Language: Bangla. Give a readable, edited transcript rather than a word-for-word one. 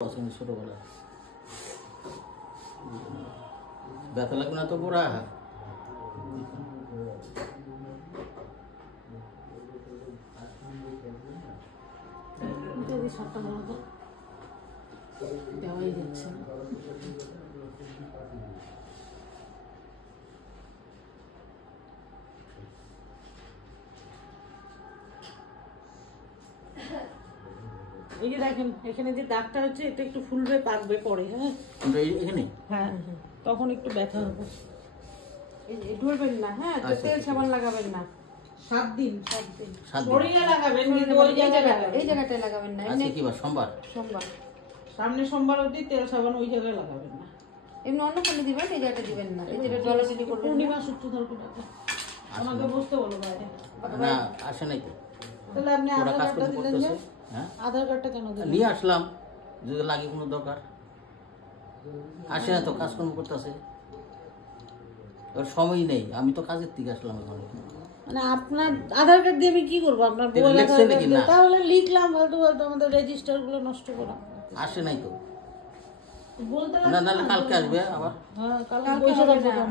ছোটবেলা ব্যথা লাগবে না তো পুরা দেওয়াই যাচ্ছে না। এই যে দেখেন এখানে যে দাগটা হচ্ছে এটা একটু ফুলবে পাকবে পরে। হ্যাঁ এখানে হ্যাঁ তখন একটু ব্যথা হবে। এই ঢুলবেন না, হ্যাঁ তেল সাবান লাগাবেন না 7 দিন শরীরে লাগাবেন, কিন্তু ওই জায়গাটায় লাগাবেন না। আজকে কি বার? সোমবার। সামনে সোমবার অবধি তেল সাবান ওই জায়গায় লাগাবেন না। এমনি অন্য কোনে দিবেন, এই জায়গাটা দিবেন না। এই জায়গাটা ডলাচিনি করবেন। পূর্ণিমা সূত্রধর কোটাতে আমাকে বসতে বলো বাইরে। না আসে নাই তো। তাহলে আপনি আধার কার্ডটা দিলেন যে? হ্যাঁ আধার কার্ডটা কেন দিলেন? নিয়ে আসলাম যদি লাগে কোনো দরকার। আসে না তো, কাজকর্ম করতেছে, ওর সময় নেই। আমি তো কাজের থেকে আসলাম এখন। মানে আপনার আধার কার্ড দিয়ে আমি কি করবো? আপনার বউয়ের আধার কার্ড দিয়ে তাহলে লিখলাম ফালতু ফালতু আমাদের রেজিস্টার গুলো নষ্ট করা। আসে নাই তো, বলতে না নাহলে কালকে আসবে আবার। হ্যাঁ কালকে বসে থাকবো।